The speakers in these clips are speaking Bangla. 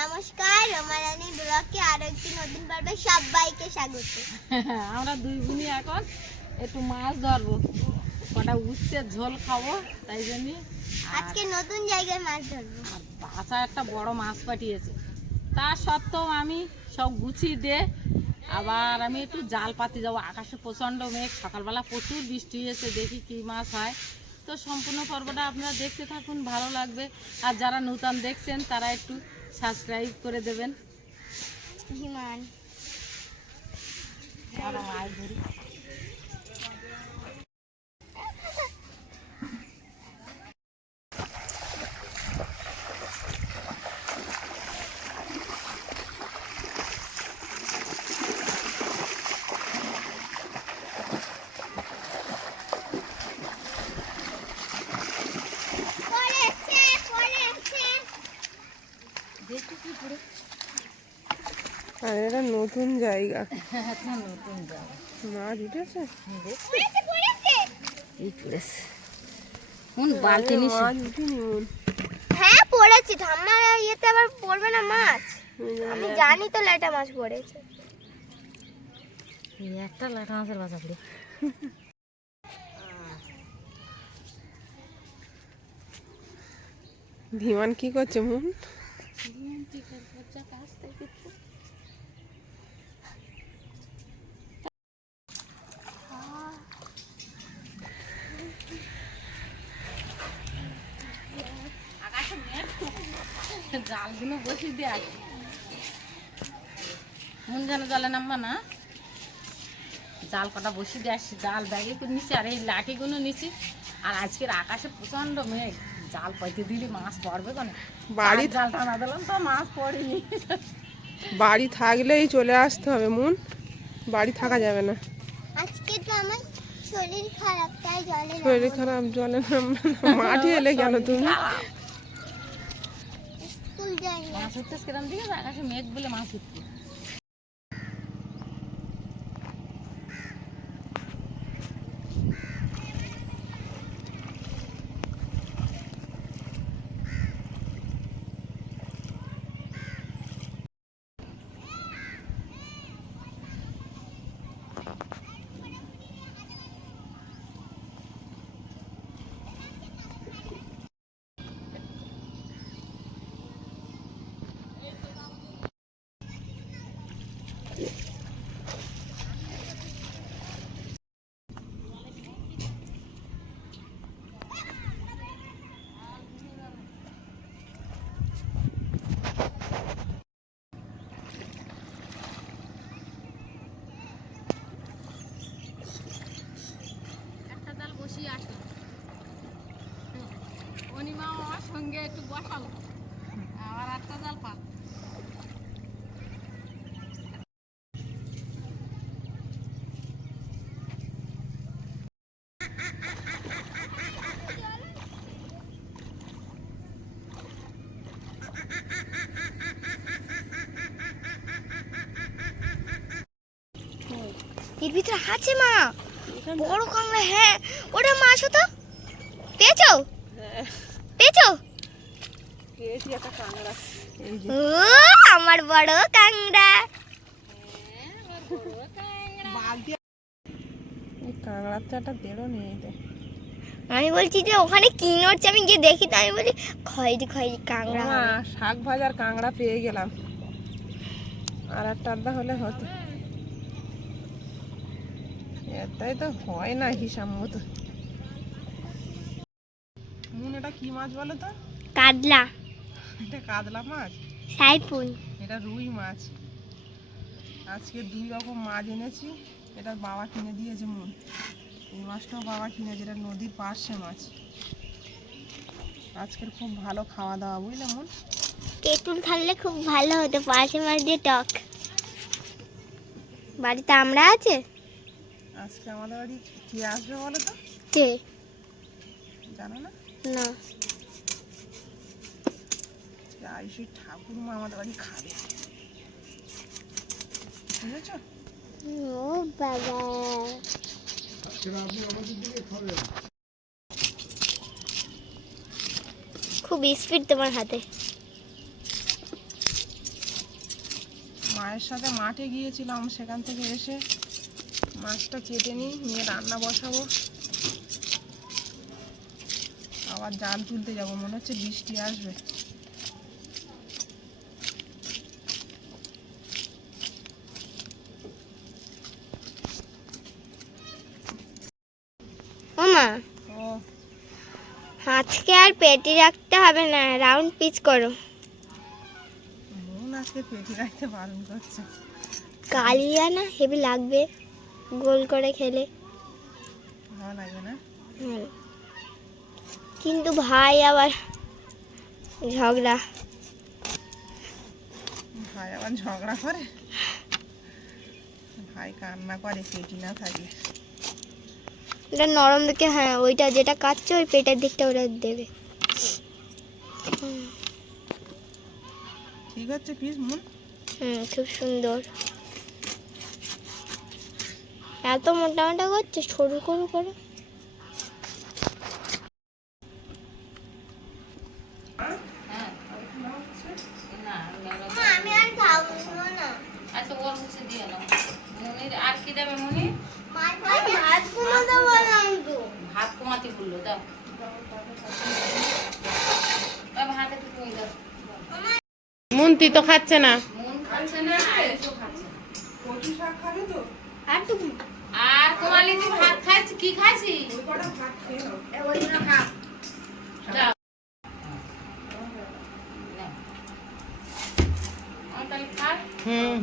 নমস্কার, রমারানী ব্লগে আরো একটি নতুন পর্বে সবাইকে স্বাগত। আমরা দুই বোনই এখন একটু মাছ ধরবো, কটা উচ্ছের ঝোল খাবো, তাই জন্য আজকে নতুন জায়গায় মাছ ধরবো। বাছা একটা বড় মাছ পাঠিয়েছে, তা সত্ত্বেও আমি সব গুছিয়ে দিয়ে আবার আমি একটু জাল পাতি যাবো। আকাশে প্রচণ্ড মেঘ, সকালবেলা প্রচুর বৃষ্টি হয়েছে, দেখি কী মাছ হয়। তো সম্পূর্ণ পর্বটা আপনারা দেখতে থাকুন, ভালো লাগবে। আর যারা নতুন দেখছেন তারা একটু সাবস্ক্রাইব করে দেবেন। হিমান মাছ ধরি। আর এটা নতুন জায়গা, নতুন জায়গা মাছ উঠেছে, বালতি মাছ উঠিনি। হ্যাঁ পড়েছে, ঠাম্মা ইয়েতে আবার পড়বে না মাছ। আমি জানি তো ল্যাটা মাছ পড়েছে। একটা লাটা মাছের বাসা পুরো। ধীমান কি করছে? মন জালগুলো বসিয়ে দিয়ে আসি, মন যেন জলে নামবা না। জাল কটা বসিয়ে দিয়ে আসছি, জাল ব্যাগে করে নিচ্ছি, আর এই লাঠিগুলো নিচ্ছি। আর আজকের আকাশে প্রচণ্ড মেঘ, জাল পাইতে দিলে মাছ পড়বে কেন? বাড়ি জাল টানা দিলাম তো মাছ পড়েনি। বাড়ি থাকলেই চলে আসতে হবে মন, বাড়ি থাকা যাবে না। আজকে তো আমার শরীর খারাপ, তাই জলে শরীর খারাপ, জলে মাঠে এলে গেল তুমি। স্কুল যাই না। মাছ উঠতে কিরম দিকে আকাশে মেঘ বলে মাছ উঠতে। একটা জাল বসিয়ে আসলাম, অনিমা আমার সঙ্গে একটু বসালো, আবার একটা জাল পাক। এর ভিতরে আছে মা, বড় কাঁকড়া। হ্যাঁ ওটা মাছ হতো। পেয়েছো? পেয়েছো? পেয়েছি একটা কাঁকড়া। ও আমার বড় কাঁকড়া। কাঁকড়ার তো একটা দেড়ও নিয়ে যেতে। আমি বলছি যে ওখানে কি নড়ছে, আমি গিয়ে দেখি, তো আমি বলি খয়েরি খয়েরি কাঁকড়া হবে। শাক ভাজার কাঁকড়া পেয়ে গেলাম, আর একটা আধা হলে হতো। এটাই তো হয় না হিসাব মতো। মন এটা কি মাছ বলো তো? কাতলা। এটা কাতলা মাছ, সাইফুন। এটা রুই মাছ। আজকে দুই রকম মাছ এনেছি। এটা বাবা কিনে দিয়েছে মন, এই মাছটাও বাবা কিনেছে। এটা নদীর পার্শে মাছ। আজকের খুব ভালো খাওয়া দাওয়া, বুঝলে মন? তেঁতুল থাকলে খুব ভালো হতো, পাশে মাছ দিয়ে টক। বাড়িতে আমরা আছে। আজকে আমাদের বাড়ি কে আসবে বলো তো? কে? জানো না? না। আইসি ঠাকুরমা আমাদের বাড়ি খাবে, বুঝেছ? ও বাবা, খুব স্পিড তোমার হাতে। মায়ের সাথে মাঠে গিয়েছিলাম, সেখান থেকে এসে মাছটা কেটে নিয়ে রান্না বসাবো। আবার জাল তুলতে যাব, মনে হচ্ছে বৃষ্টি আসবে। মামা ও আজকে আর পেটি রাখতে হবে না, রাউন্ড পিচ করো। মন আজকে পেটি রাখতে বারণ করছে। কালিয়া না হেভি লাগবে গোল করে খেলে। ভালো লাগে না? হুম। কিন্তু ভাই আবার ঝগড়া। ভাই আবার ঝগড়া করে? ভাই কান্না করে পেটি না থাকে। এটা নরম দিকে, হ্যাঁ ওইটা যেটা কাটছে ওই পেটের দিকটা ওটা দেবে। ঠিক আছে পিস মন। খুব সুন্দর। এত মোটা মোটা করছে, সরু সরু করে। হ্যাঁ না আমি আর খাবো না। আচ্ছা ওর মুখে দিয়ে নাও। মনির আর কি দেবে মনির? ভাত কমাতে বললাম তো। ভাত কমাতে বললো, দাও ভাত একটু তুমি দাও। মুন্তি তো খাচ্ছে না। মন খাচ্ছে না, আয়ুষও খাচ্ছে না। কচু শাক খাবে তো? আর টুকু আর কোমালি তুই ভাত খাচ্ছি, কি খাচ্ছি? ওই কটা ভাত খেয়ে নাও। যাও। নাও। আমি তাহলে খাই। হুম।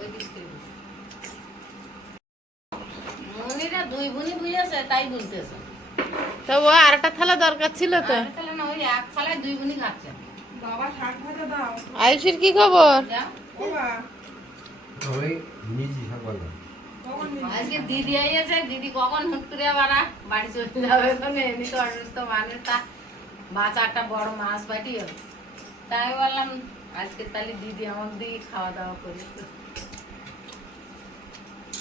ওই দিক থেকে বসো। মনিরা দুই বোনই বুঝেছে, তাই বলতেছে। তো ও আরেকটা থালা দরকার ছিল তো। আর তাহলে না, ওই এক থালায় দুই বোনই খাচ্ছে। বাবা শাক ভাজা দাও। আয়ুষের কি খবর? যাও। ও বা, ওই নিজে সকালে কখন নিবি? আজকে দিদি আইয়াছে, দিদি কখন হুট করে আবার বাড়ি চলে যাবে, ওখানে এমনি তো অসুস্থ মানুষ, তা বাচ্চা একটা বড় মাছ পাঠিয়ে, তাই বললাম আজকে তাহলে দিদি আমার দিকে খাওয়া দাওয়া করি।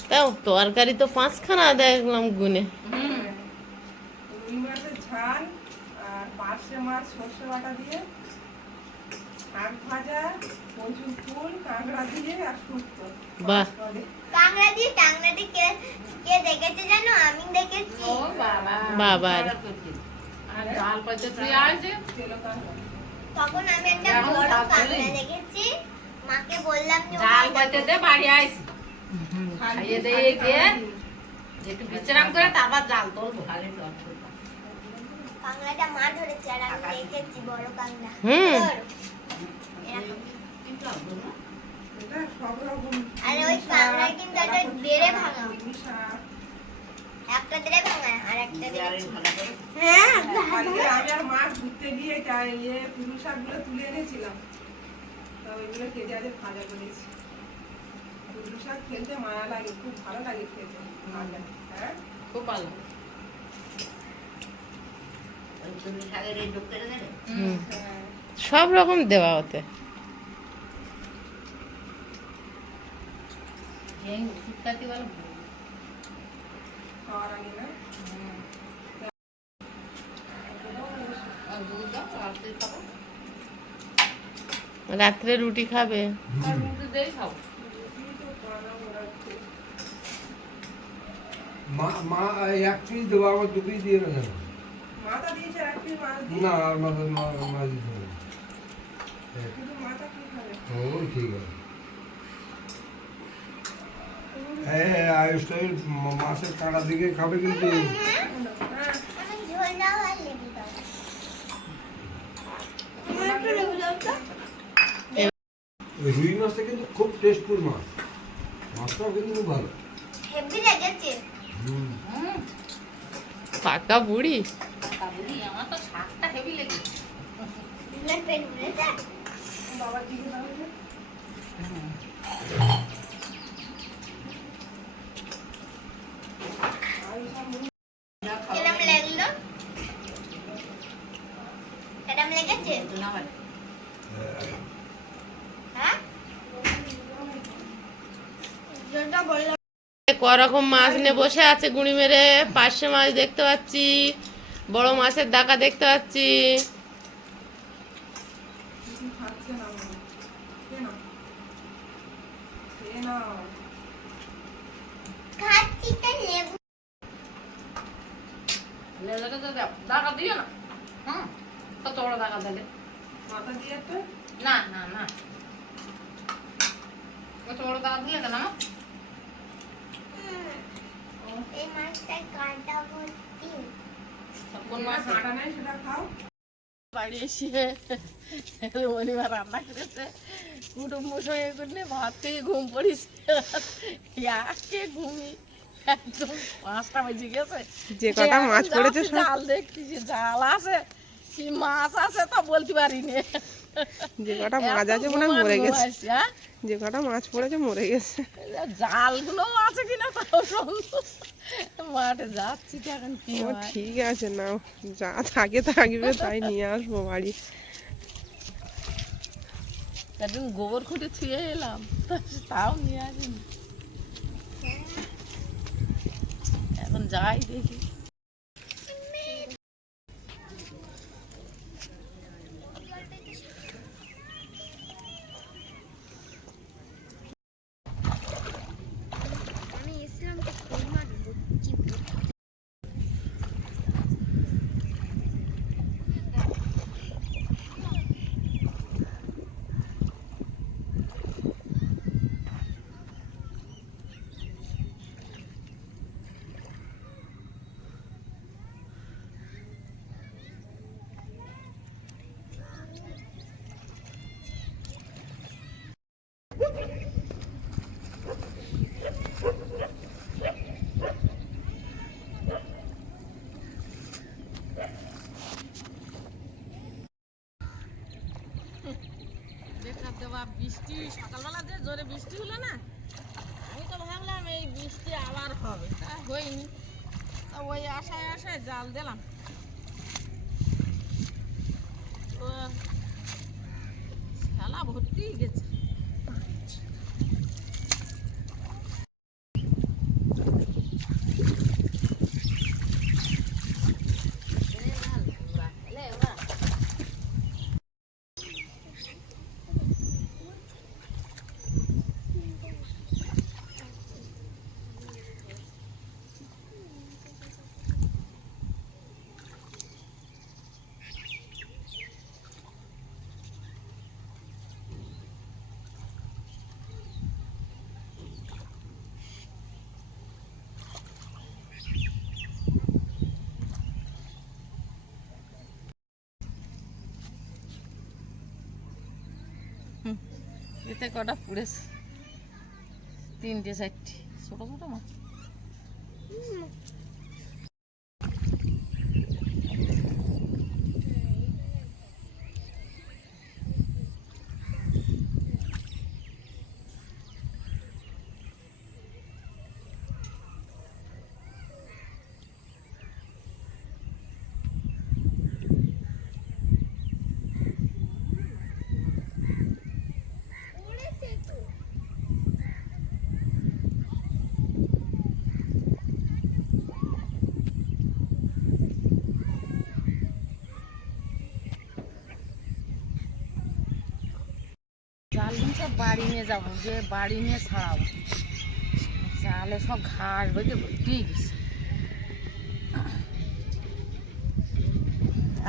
তাও তরকারি তো 5খানা দেখলাম গুনে। হুম। রুই মাছের ঝাল আর পার্শে মাছ সর্ষে বাটা দিয়ে, শাক ভাজা, কচুর ফুল, কাঁকড়া দিয়ে আর শুক্তো। বাহ। কাংড়া দিয়ে টাংড়াটি কে কে দেখেছে জানো? আমি দেখেছি। ও বাবা। বাবা। আর ডাল পাতে তুই আসে। তেলো কাঁকড়া। তখন আমি একটা এখন বড় ভাত কাংড়া বলি। দেখেছি। মাকে বললাম যে ডাল ওটা পাতে দে, বাড়ি আইসি। খাইয়ে দিয়ে গিয়ে একটু বিশ্রাম করে তারপর জাল তুলবো। কাংড়াটা মা ধরেছে আর আমি দেখেছি বড় কাংড়া। হুম। এরকম। এটা সব রকম। আর ওই কাংড়া কিন্তু একটা দেড়ে ভাঙা। কলমি শাক। একটা দেড়ে ভাঙা আর একটা দেড়ে হ্যাঁ কালকে আমি আর মা ঘুরতে গিয়ে পুরুষ শাকগুলো তুলে এনেছিলাম, তা ওইগুলো কেটে আজ ভাজা করেছি। পুরুষ শাক খেতে মায়া লাগে, খুব ভালো লাগে খেতে। ভাজা, হ্যাঁ খুব ভালো। হুম। সব রকম দেওয়া ওতে। এই ওষুধ খাতে ভালো। খাওয়ার আগে না। আর দুধ দাও, রাত্রে খাবো। রাত্রে রুটি খাবে। আর রুটি দিয়েই খাবো। মা এক পিস দেবো, আমার 2 পিস দিয়ে দেবে না। মাথা দিয়েছে আর একটু মাছ দিয়ে। না আর মাছ দিতে হবে। কিন্তু মাথা কি খাবে? ও ঠিক আছে। হ্যাঁ আয়ুষ টায়ুষ মাছের কাঁটা দিকে খাবে কিন্তু। হ্যাঁ, আমি ঝোল দাও আর লেবু দাও। একটু লেবু দাও তো। ওই রুই মাছটা কিন্তু খুব টেস্টফুল মাছ, মাছটাও কিন্তু খুব ভালো। হেভি লেগেছে। হুম। হুম। পাকা বুড়ি। তা বলি, আমার তো শাকটা হেভি লেগেছে। দুলার পেট ভরেছে। বাবা দিকে দাও যে। কেমন লাগলো? কেমন লেগেছে? হ্যাঁ? যেটা বললাম। করকম মাছ নিয়ে বসে আছে গুঁড়ি মেরে। পার্শে মাছ দেখতে পাচ্ছি, বড় মাছের দাকা দেখতে পাচ্ছি। না খাচ্ছি তো লেবু। লেজাটা তো দাও, দাগা দিও না। হুম, কত বড় দাগা দিলে? মাথা দিয়ে একটা না না না, কত বড় দাগা দিলে কেন? এই মাছটায় কাঁটা ভর্তি। কোন যেটা মাছ? কাঁটা নাই সেটা খাও। বাড়ি এসে অনিমা রান্না করেছে, কুটুম মশাই করে ভাত থেকে ঘুম পড়িস, একে ঘুমি একদম 5টা বেজে গেছে। যে কটা এখন মাছ পড়েছে যাচ্ছি, সব জাল দেখছি যে জাল আছে কি মাছ আছে তা বলতে পারিনি। যে কটা মাছ আছে মনে হয় মরে গেছে, যে কটা মাছ পড়েছে মরে গেছে। জালগুলো আছে কিনা তাও সন্দেহ। মাঠে যাচ্ছি তো এখন কি ও হয়। ঠিক আছে, নাও যা থাকে থাকবে, তাই নিয়ে আসবো বাড়ি। একদিন গোবর খুঁটে থুয়ে এলাম, তাও নিয়ে আসিনি। এখন যাই দেখি। আমি এসেছিলাম তো কই মাছ ভর্তি ভর্তি। দেখলাম তো বাপ বৃষ্টি, সকালবেলা যে জোরে বৃষ্টি হলো না, আমি তো ভাবলাম এই বৃষ্টি আবার হবে, তা হয়নি। তা ওই আশায় আশায় জাল দিলাম, তো খেলা ভর্তি গেছে। এতে কটা পুড়েছে, 3টে 4টে ছোট ছোট মাছ। জালগুলো সব বাড়ি নিয়ে যাবো, যে বাড়ি নিয়ে ছাড়াবো। জালে সব ঘাস বেঁধে ভর্তি গেছে।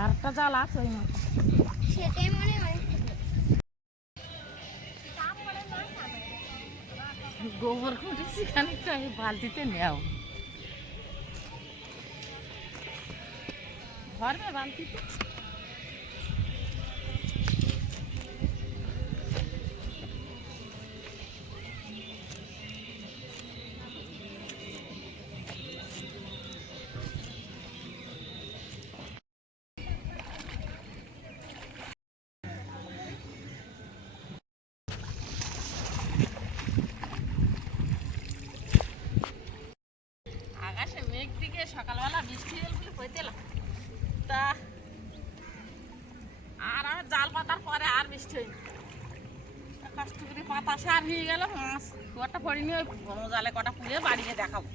আর একটা জাল আছে ওই মতো। সেটাই মনে হয়। গোবর খুঁটেছি খানিকটা, এই বালতিতে নেও ভরবে বালতিতে। আকাশে মেঘ দিকে সকালবেলা বৃষ্টি হল বলে হইতেলাম, তা আর আমার জাল পাতার পরে আর বৃষ্টি হয়নি। কষ্ট করে পাতা সার হয়ে গেল, মাছ কটা পড়িনি, ওই বড় জালে কটা পুড়ে বাড়িতে দেখাবো।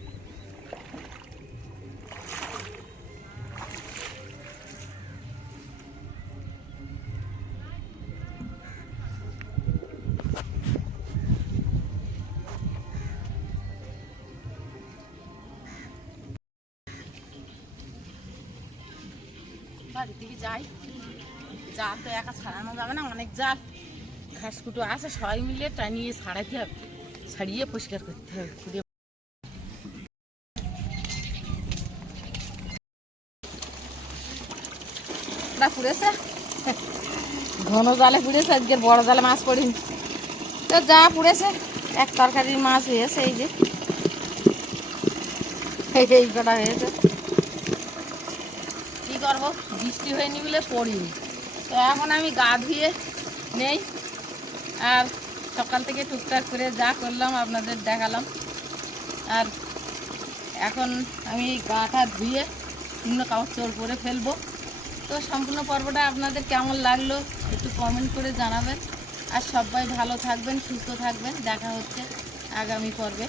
বাড়ি থেকে যাই, জাল তো একা ছাড়ানো যাবে না, অনেক জাল ঘাস কুটো আছে, সবাই মিলে টানিয়ে ছাড়াতে হবে, ছাড়িয়ে পরিষ্কার করতে হবে। পুড়েছে, ঘন জালে পুড়েছে, আজকের বড় জালে মাছ পড়িনি, তো যা পুড়েছে এক তরকারির মাছ হয়েছে, এই যে এই কটা হয়েছে। কী করবো, বৃষ্টি হয়নি বলে পড়িনি। তো এখন আমি গা ধুয়ে নেই, আর সকাল থেকে টুকটাক করে যা করলাম আপনাদের দেখালাম। আর এখন আমি গাটা ধুয়ে অন্য কাপড় চোপড় পরে ফেলবো। তো সম্পূর্ণ পর্বটা আপনাদের কেমন লাগলো একটু কমেন্ট করে জানাবেন। আর সবাই ভালো থাকবেন, সুস্থ থাকবেন, দেখা হচ্ছে আগামী পর্বে।